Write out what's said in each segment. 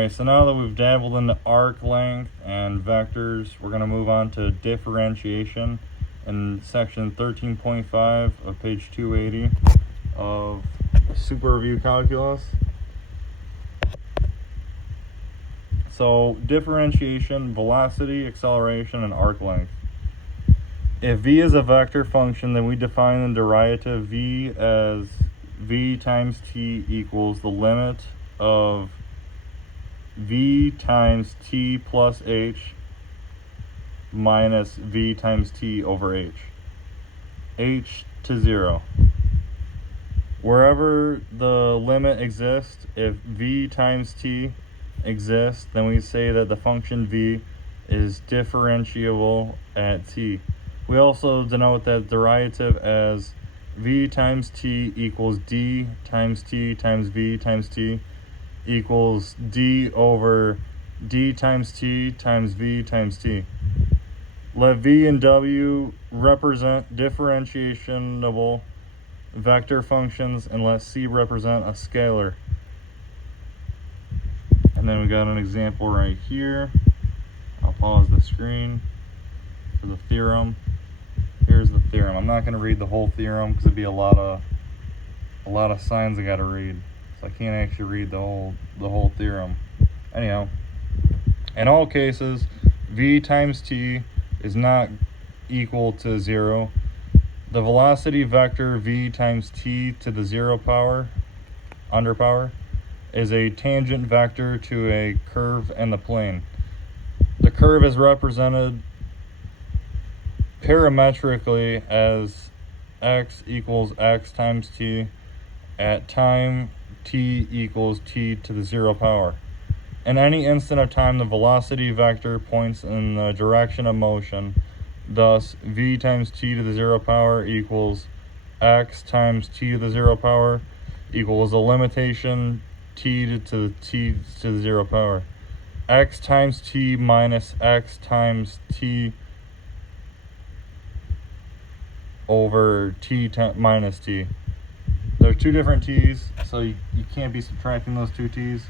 Okay, so now that we've dabbled into arc length and vectors, we're going to move on to differentiation in section 13.5 of page 280 of Super Review Calculus. So differentiation, velocity, acceleration, and arc length. If v is a vector function, then we define the derivative v as v times t equals the limit of v times t plus h minus v times t over h to 0. Wherever the limit exists, if v times t exists, then we say that the function v is differentiable at t. We also denote that derivative as v times t equals d times t times v times t equals d over d times t times v times t. Let v and w represent differentiable vector functions, and let c represent a scalar. And then we got an example right here. I'll pause the screen for the theorem. Here's the theorem. I'm not going to read the whole theorem because it'd be a lot of signs I got to read, so I can't actually read the whole theorem. Anyhow, in all cases, v times t is not equal to 0. The velocity vector v times t to the 0 power, under power, is a tangent vector to a curve in the plane. The curve is represented parametrically as x equals x times t at time t equals t to the 0 power. In any instant of time, the velocity vector points in the direction of motion. Thus, v times t to the 0 power equals x times t to the 0 power equals a limitation t to the 0 power. X times t minus x times t over t minus t. There are two different t's, so you can't be subtracting those two t's.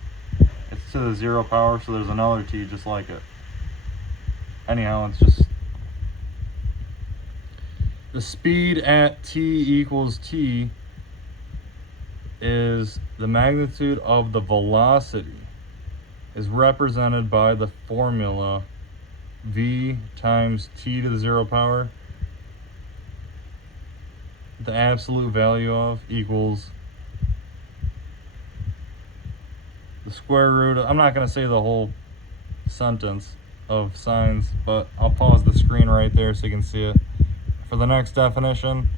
It's to the 0 power, so there's another t just like it. Anyhow, it's just the speed at t equals t is the magnitude of the velocity is represented by the formula v times t to the 0 power. The absolute value of equals the square root of, I'm not going to say the whole sentence of signs, but I'll pause the screen right there so you can see it. For the next definition,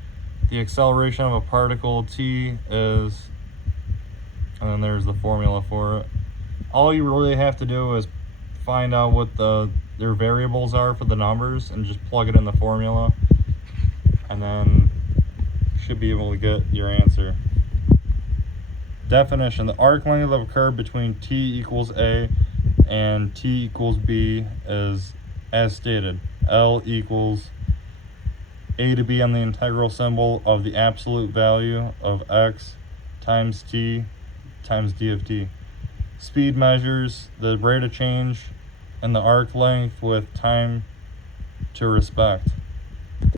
the acceleration of a particle t is, and then there's the formula for it. All you really have to do is find out what their variables are for the numbers and just plug it in the formula, and then you should be able to get your answer. Definition: the arc length of a curve between t equals a and t equals b is as stated. L equals a to b on the integral symbol of the absolute value of x times t times d of t. Speed measures the rate of change in the arc length with time to respect.